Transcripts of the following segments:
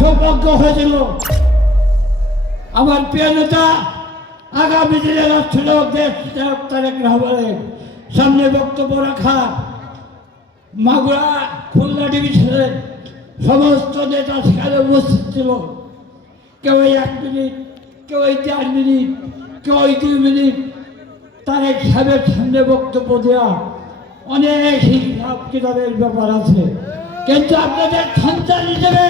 সৌভাগ্য হয়েছিল। আমার প্রিয় নেতা, আগামী দিনে রাষ্ট্রীয় দেশ তারেক রহমানের সামনে বক্তব্য রাখা মাগুরা খুলনা ডিভিশনের সমস্ত নেতা সেখানে উপস্থিত ছিল। কেউ এক মিনিট, কেউ এই চার মিনিট, কেউ এই দুই মিনিট। তারেক সাহেবের সামনে বক্তব্য দেওয়া অনেক হিসাব কিতাবের ব্যাপার আছে। কিন্তু আপনাদের সন্তান হিসেবে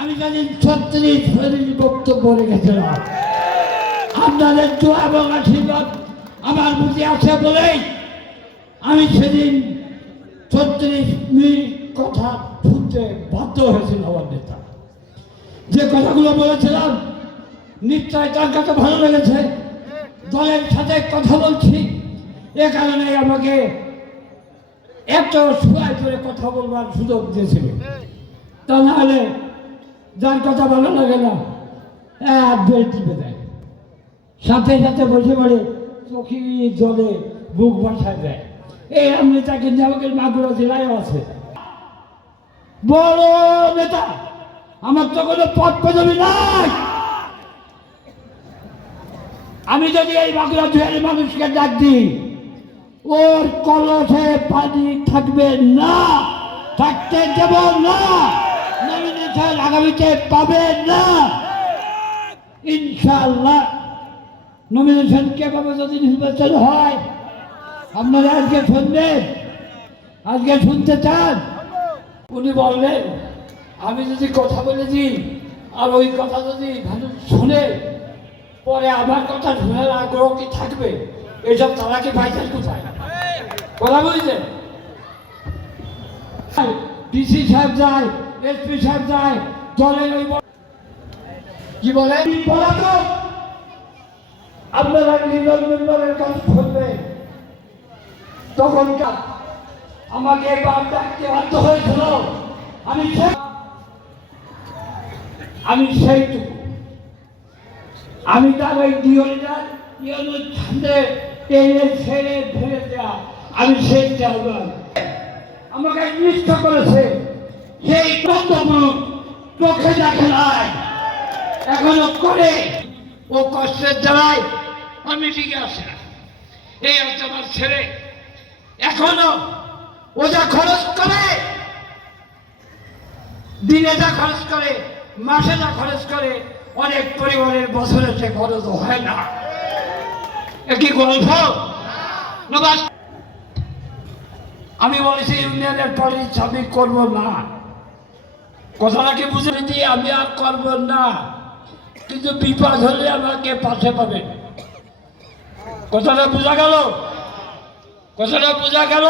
আমি জানি ছত্রিশ মিনিট বক্তব্য রেখেছিলাম আপনাদের দোয়া এবং আশীর্বাদ আমার প্রতি আছে বলেই আমি সেদিন ছত্রিশ মিনিট কথা শুনতে বাধ্য হয়েছিল আমার নেতা। যে কথাগুলো বলেছিলাম নিশ্চয় তার কাছে ভালো লেগেছে। দলের সাথে কথা বলছি, এ কারণে আমাকে এত সময় করে কথা বলবার সুযোগ দিয়েছিল। তা নাহলে যার কথা ভালো লাগে না এক বেল টিপে দেয়। সাথে সাথে বসে পড়ে চোখি জলে বুক বসায় দেয়। এই আমি কিন্তু আমাকে মাগুরা জেলায়ও আছে। বড় নেতা, আমার তো কোনো পথ পদবি নাই। আমি যদি এই বাঁকুড়া জুয়ারি মানুষকে ডাক দিই, ওর কলসে পানি থাকবে না, থাকতে দেব না। নমিনেশন আগামীতে পাবে না? ইনশাল্লাহ নমিনেশন কে পাবে যদি নির্বাচন হয়? আপনারা আজকে শুনবেন? আজকে শুনতে চান? উনি বললেন, আমি যদি কথা বলেছি আর ওই কথা যদি মানুষ শুনে, পরে আমার কথা শোনার আগ্রহ কি থাকবে? এসব তারা কি পাইছেন কোথায়? কথা বুঝলেন ডিসি সাহেব যায় এসপি সাহেব যায়, দলের ওই কি বলে? আপনারা মেম্বারের কাজ করবে তখন আমাকে এবার ডাকতে বাধ্য হয়েছিল। আমি আমি সেইটুকু। আমি তার ওই ইয়নোর টেনে ছেড়ে ফেলে দেওয়া আমি সেই চালবান আমাকে নিষ্ঠ করেছে। সেই চোখে দেখে এখনও করে ও কষ্টের জ্বালায় আমি ঠিক আছে এই হচ্ছে আমার ছেলে। এখনও ও যা খরচ করে, দিনে যা খরচ করে, মাসে যা খরচ করে, অনেক পরিবারের বছরে সে খরচ হয় না। এ কি গল্প? আমি বলেছি, ইউনিয়নের পলিটিক্স আমি করব না। কথাটা কি বুঝে নিচ্ছি আমি আর করব না। কিন্তু বিপদ হলে আমাকে পাশে পাবেন। কথাটা বোঝা গেল? কথাটা বোঝা গেল?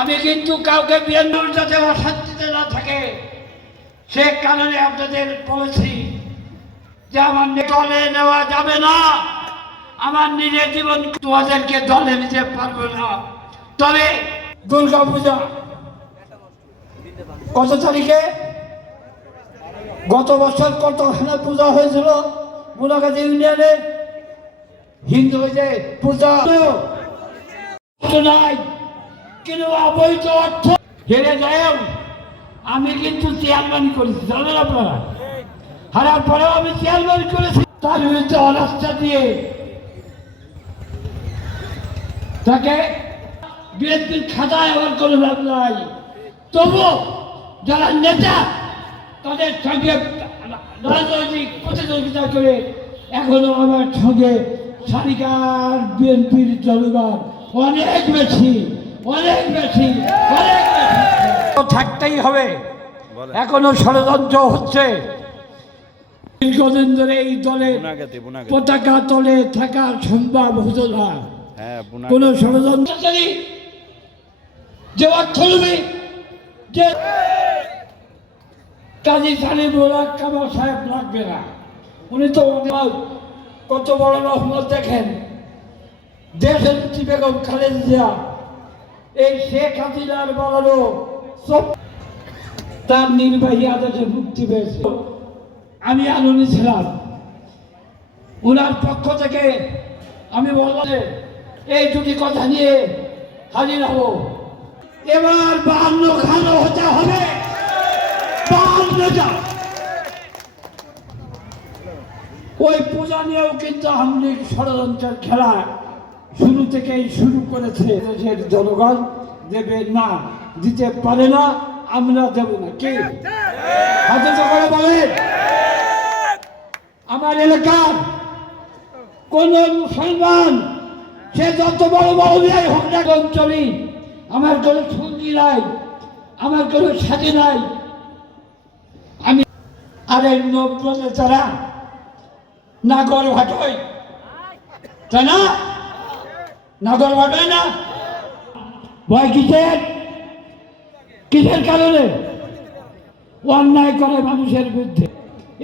আমি কিন্তু কাউকে বিয়ান্নর যাতে অশান্তিতে না থাকে, সে কারণে আপনাদের বলেছি যে আমার দলে নেওয়া যাবে না। আমার নিজের জীবন তোমাদেরকে দলে নিতে পারব না। তবে দুর্গা পূজা কত তারিখে? গত বছর কতখানে পূজা হয়েছিল? মুলাকাতি ইউনিয়নে? হিন্দু হয়েছে, পূজা নাই, কিন্তু অবৈধ অর্থ। হেরে যায়ও। আমি কিন্তু চেয়ারম্যান করেছি, জানেন আপনারা? হারার পরেও আমি চেয়ারম্যান করেছি। তার বিরুদ্ধে অনাস্থা দিয়ে তাকে বিএনপির খাতায় আমার কোনো লাভ নাই। তবু যারা নেতা তাদের সঙ্গে রাজনৈতিক প্রতিযোগিতা করে এখনও আমার সঙ্গে সারিকার বিএনপির জনগণ অনেক বেশি অনেক বেশি অনেক বেশি। থাকতেই হবে। এখনও ষড়যন্ত্র হচ্ছে। দীর্ঘদিন ধরে এই দলে পতাকা তলে থাকা সম্ভব হতো না। হ্যাঁ কোন ষড়যন্ত্রকারী যে অর্থনবী যে কাজী সালিম মোলাক কামাল সাহেব লাগবে না। উনি তো কত বড় রহমত দেখেন। দেশের বেগম খালেদা জিয়া। এই শেখ হাসিনার বানানো সব তার নির্বাহী আদেশে মুক্তি পেয়েছে। আমি আনন্দ ছিলাম। ওনার পক্ষ থেকে আমি বললাম এই দুটি কথা নিয়ে হাজির হব। এবার বাহান্ন খানো হতে বাহান্ন ওই পূজা নিয়েও কিন্তু আমলি ষড়যন্ত্রের খেলা শুরু থেকেই শুরু করেছে। দেশের জনগণ দেবে না, দিতে পারে না, আমরা দেব না। কে? করে বলেন আমার এলাকার কোন মুসলমান, সে যত বড় বড় বিয়াই হোক না অঞ্চলে আমার কোনো সঙ্গী নাই, আমার কোনো সাথী নাই। আরে নব্য নেতারা নাগর ভাটই। তাই না? নাগর ভাটই না? ভয় কিসের? কিসের কারণে? অন্যায় করে মানুষের বিরুদ্ধে।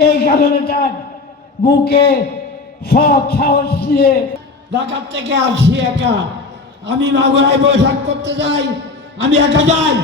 এই কারণে তার বুকে সৎ সাহস দিয়ে ঢাকার থেকে আসি একা। আমি মাগুরায় বৈশাখ করতে যাই, আমি একা যাই।